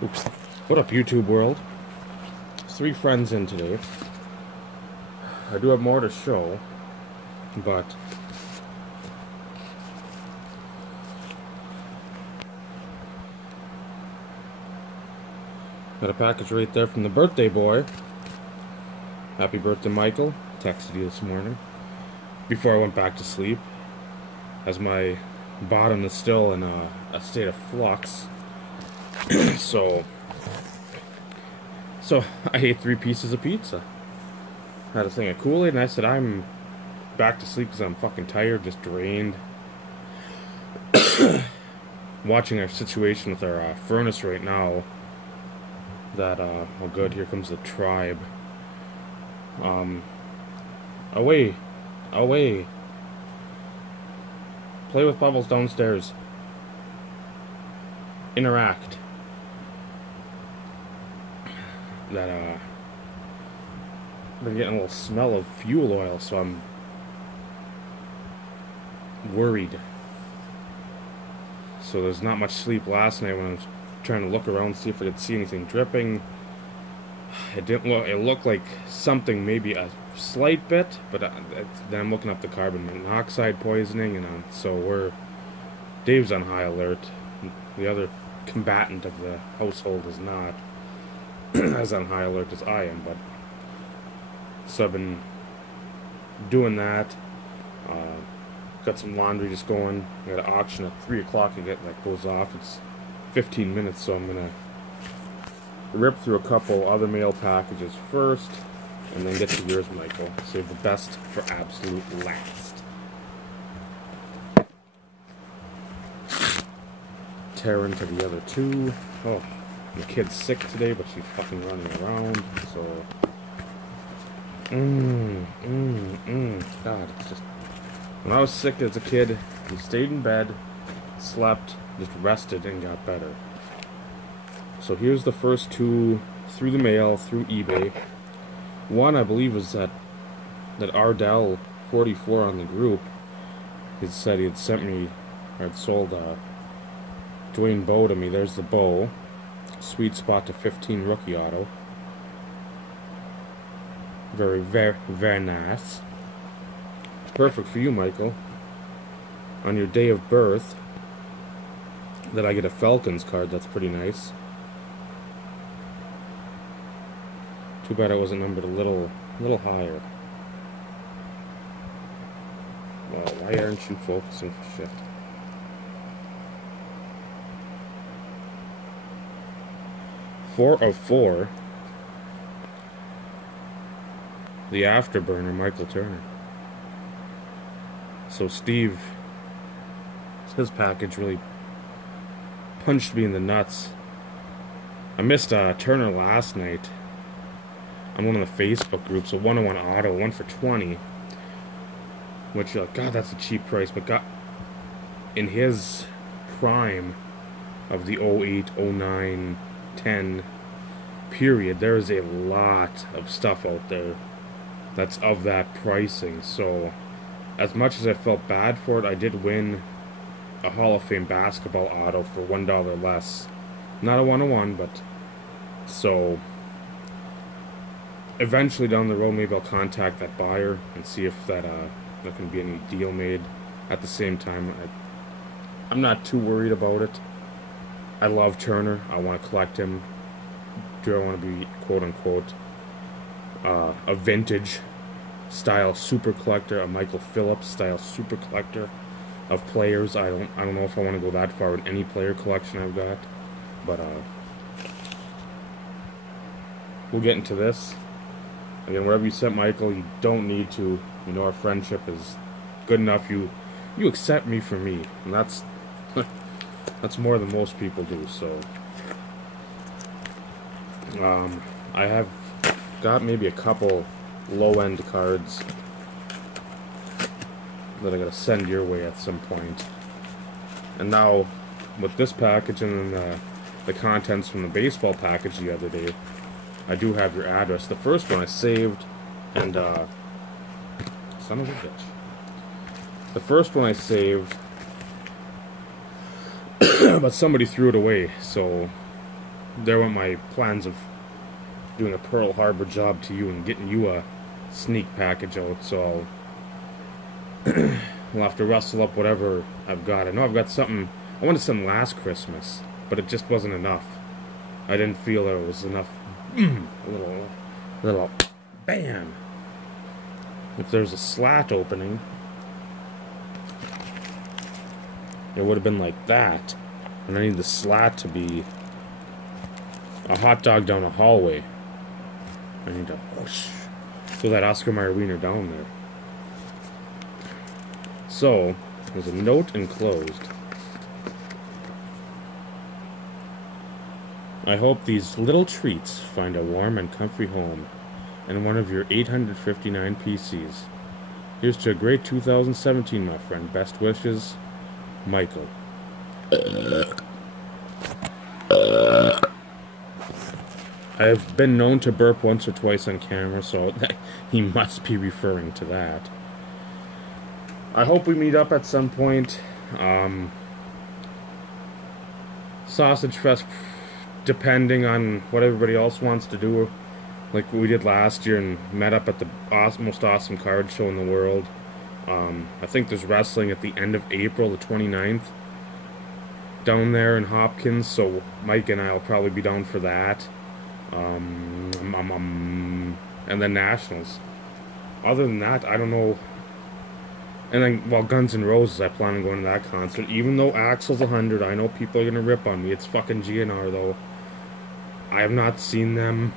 Oops. What up, YouTube world? 3 friends in today. I do have more to show, but got a package right there from the birthday boy. Happy birthday, Michael. Texted you this morning before I went back to sleep, as my bottom is still in a state of flux. So I ate 3 pieces of pizza. Had a thing of Kool-Aid, and I said I'm back to sleep because I'm fucking tired, just drained. Watching our situation with our furnace right now. That oh good, here comes the tribe. Away, away. Play with bubbles downstairs. Interact. That been getting a little smell of fuel oil, so I'm worried. So there's not much sleep last night when I was trying to look around, see if I could see anything dripping. It didn't look. It looked like something, maybe a slight bit, but then I'm looking up the carbon monoxide poisoning, and so Dave's on high alert. The other combatant of the household is not as on high alert as I am, but so I've been doing that. Got some laundry just going. I got an auction at 3 o'clock and that goes off. It's 15 minutes, so I'm gonna rip through a couple other mail packages first, and then get to yours, Michael. Save the best for absolute last. Tear into the other 2. Oh, the kid's sick today, but she's fucking running around, so God, it's just, when I was sick as a kid, you stayed in bed, slept, just rested, and got better. So here's the first 2 through the mail, through eBay. One, I believe, was that Ardell44 on the group. He said he had sent me, or had sold Dwayne Bowe to me. There's the Bowe. Sweet spot to 15 rookie auto. Very, very, very nice. Perfect for you, Michael. On your day of birth, that I get a Falcons card. That's pretty nice. Too bad it wasn't numbered a little higher. Well, why aren't you focusing for shit? Four of 4. The Afterburner, Michael Turner. So Steve, his package really punched me in the nuts. I missed Turner last night on one of the Facebook groups, a 101 auto, 1 for 20, which you're like, God, that's a cheap price, but God, in his prime of the 08, 09, 10 period, there is a lot of stuff out there that's of that pricing. So as much as I felt bad for it, I did win a Hall of Fame basketball auto for $1 less. Not a 101, but so eventually down the road, maybe I'll contact that buyer and see if there can be any deal made. At the same time, I'm not too worried about it. I love Turner. I want to collect him. Do I want to be quote-unquote a vintage style super collector, a Michael Phillips style super collector of players? I don't know if I want to go that far in any player collection I've got, but we'll get into this. Again, wherever you sent Michael, you don't need to. You know our friendship is good enough. You accept me for me, and that's that's more than most people do. So I have got maybe a couple low-end cards that I gotta send your way at some point. And now with this package and then the contents from the baseball package the other day, I do have your address. The first one I saved, and son of a bitch. The first one I saved, but somebody threw it away, so there went my plans of doing a Pearl Harbor job to you and getting you a sneak package out, so I'll have to rustle up whatever I've got. I know I've got something. I wanted something last Christmas, but it just wasn't enough. I didn't feel there was enough. A little bam. If there's a slat opening, it would have been like that. And I need the slat to be a hot dog down a hallway. I need to whoosh, throw that Oscar Mayer wiener down there. So, there's a note enclosed. I hope these little treats find a warm and comfy home in one of your 859 PCs. Here's to a great 2017, my friend. Best wishes, Michael. I have been known to burp once or twice on camera, so he must be referring to that. I hope we meet up at some point. Sausage Fest, depending on what everybody else wants to do, like we did last year and met up at the most awesome card show in the world. I think there's wrestling at the end of April, the 29th, down there in Hopkins, so Mike and I will probably be down for that. And then Nationals. Other than that, I don't know. And then, well, Guns N' Roses, I plan on going to that concert. Even though Axl's 100, I know people are going to rip on me. It's fucking GNR, though. I have not seen them.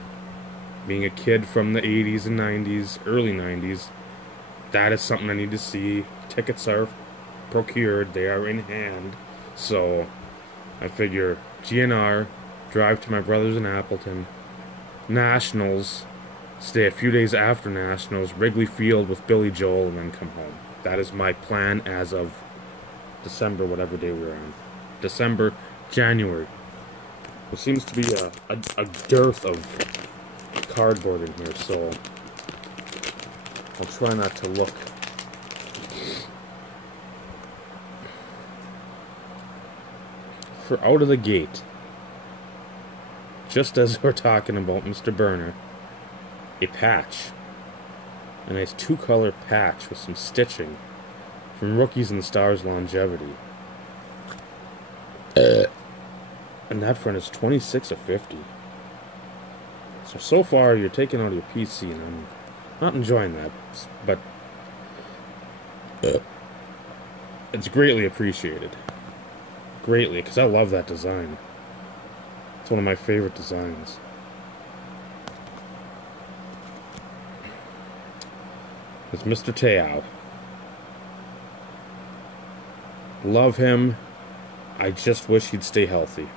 Being a kid from the 80s and 90s, early 90s, that is something I need to see. Tickets are procured. They are in hand. So, I figure GNR, drive to my brother's in Appleton, Nationals, stay a few days after Nationals, Wrigley Field with Billy Joel, and then come home. That is my plan as of December, whatever day we're on. December, January. There seems to be a dearth of cardboard in here, so I'll try not to look. For out of the gate, just as we're talking about Mr. Burner, a patch. A nice two-color patch with some stitching from Rookies and the Stars Longevity. And that front is 26 of 50. So far you're taking out your PC, and I'm not enjoying that, but it's greatly appreciated. Greatly, because I love that design. It's one of my favorite designs. It's Mr. Te'o. Love him. I just wish he'd stay healthy.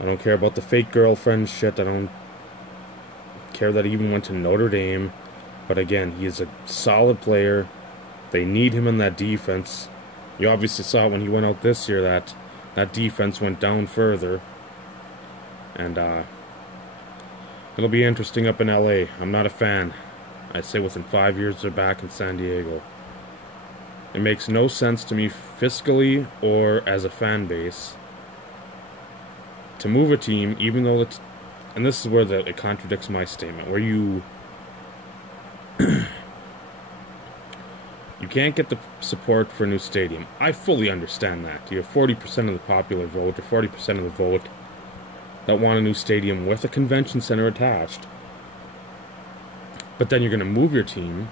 I don't care about the fake girlfriend shit. I don't care that he even went to Notre Dame. But again, he is a solid player. They need him in that defense. You obviously saw when he went out this year that that defense went down further. And it'll be interesting up in LA. I'm not a fan. I'd say within 5 years they're back in San Diego. It makes no sense to me fiscally or as a fan base to move a team, even though it's... And this is where it contradicts my statement, where you... you can't get the support for a new stadium. I fully understand that. You have 40% of the popular vote, or 40% of the vote, that want a new stadium with a convention center attached. But then you're going to move your team.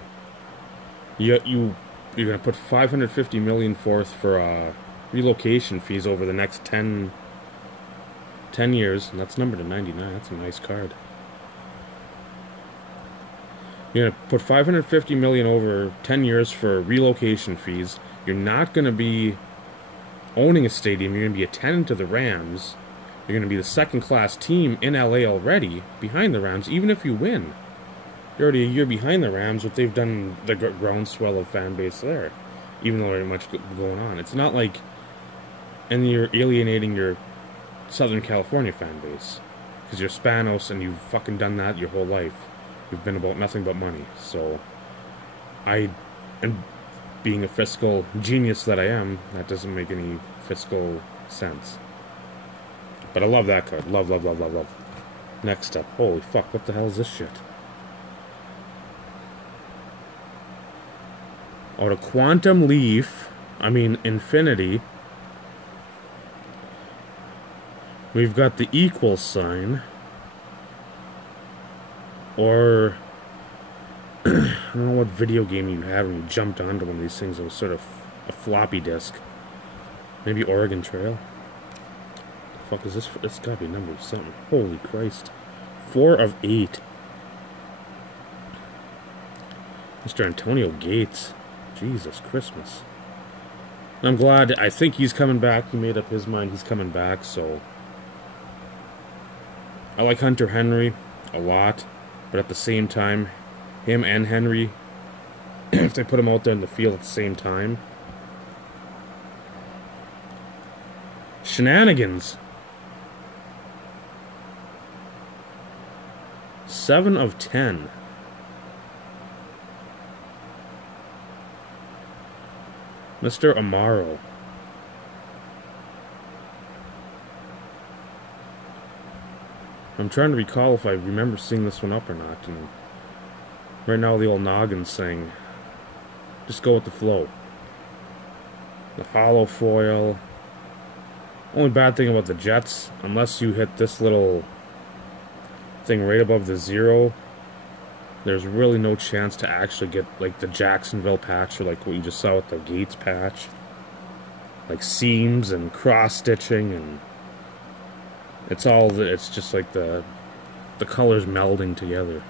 You're going to put $550 million forth for relocation fees over the next 10 years, and that's numbered to 99. That's a nice card. You're going to put $550 million over 10 years for relocation fees. You're not going to be owning a stadium. You're going to be a tenant of the Rams. You're going to be the second-class team in LA already, behind the Rams, even if you win. You're already a year behind the Rams, what they've done, the groundswell of fan base there, even though there's much going on. It's not like, and you're alienating your Southern California fan base, because you're Spanos and you've fucking done that your whole life. You've been about nothing but money. So, I am being a fiscal genius that I am. That doesn't make any fiscal sense. But I love that card. Love, love, love, love, love. Next up. Holy fuck, what the hell is this shit? Oh, the Quantum Leaf. I mean, Infinity. We've got the equal sign. Or... I don't know what video game you have when you jumped onto one of these things that was sort of a floppy disk. Maybe Oregon Trail. The fuck is this? It's gotta be a number of something. Holy Christ. 4 of 8. Mr. Antonio Gates. Jesus Christmas. I'm glad. I think he's coming back. He made up his mind. He's coming back, so... I like Hunter Henry a lot, but at the same time, him and Henry, if they put him out there in the field at the same time... Shenanigans. 7 of 10. Mr. Amaro. I'm trying to recall if I remember seeing this one up or not. And right now the old noggin's saying, just go with the flow. The hollow foil. Only bad thing about the Jets, unless you hit this little thing right above the 0, there's really no chance to actually get like the Jacksonville patch or like what you just saw with the Gates patch. Like seams and cross stitching, and it's just like the colors melding together.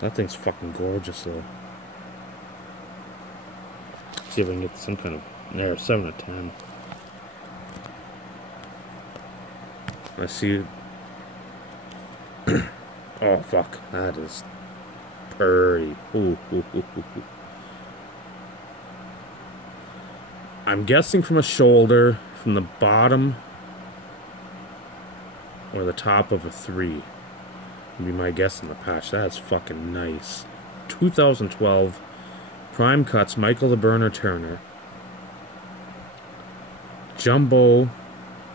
That thing's fucking gorgeous though. Let's see if I can get some kind of... There, 7 of 10. I see... Oh, fuck. That is... purry. Ooh, ooh, ooh, ooh, ooh. I'm guessing from a shoulder, from the bottom, or the top of a 3. Would be my guess in the patch. That is fucking nice. 2012 Prime Cuts Michael the Burner Turner. Jumbo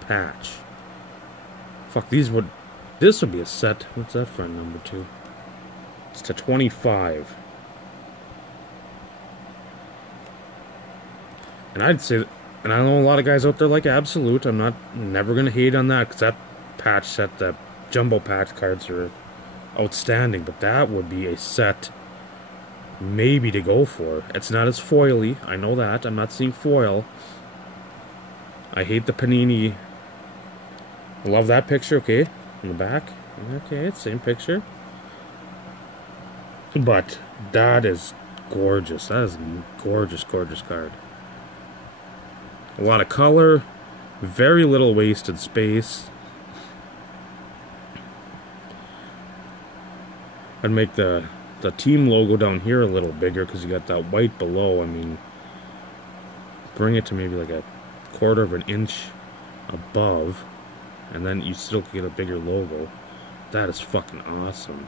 patch. Fuck, this would be a set. What's that for number 2? It's to 25. And I'd say, and I know a lot of guys out there like Absolute. I'm never gonna hate on that, because that patch set, the jumbo patch cards are outstanding. But that would be a set maybe to go for. It's not as foily, I know that. I'm not seeing foil. I hate the Panini. I love that picture, okay, in the back. Okay, it's same picture. But that is gorgeous. That is a gorgeous, gorgeous card. A lot of color, very little wasted space. I'd make the team logo down here a little bigger because you got that white below. I mean, bring it to maybe like a 1/4 of an inch above, and then you still get a bigger logo. That is fucking awesome.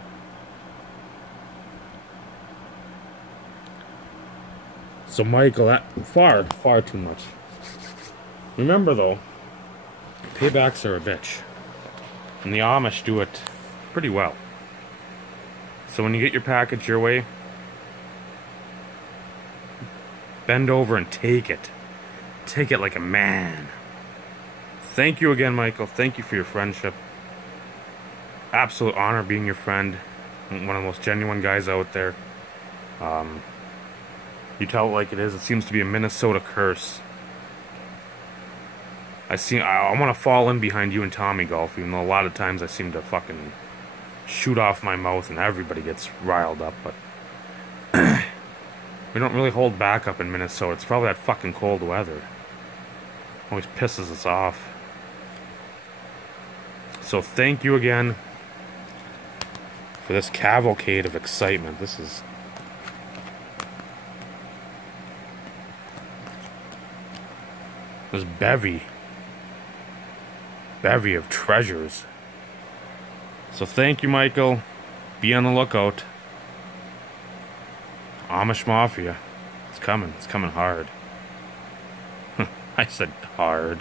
So Michael, that far too much. Remember though, paybacks are a bitch, and the Amish do it pretty well. So when you get your package your way, bend over and take it. Take it like a man. Thank you again, Michael. Thank you for your friendship. Absolute honor being your friend. One of the most genuine guys out there. You tell it like it is. It seems to be a Minnesota curse. I want to fall in behind you and Tommy Golf, even though a lot of times I seem to fucking shoot off my mouth and everybody gets riled up, but we don't really hold back up in Minnesota. It's probably that fucking cold weather. Always pisses us off. So thank you again for this cavalcade of excitement. This is... this bevy of treasures. So thank you, Michael. Be on the lookout. Amish Mafia. It's coming. It's coming hard. I said hard.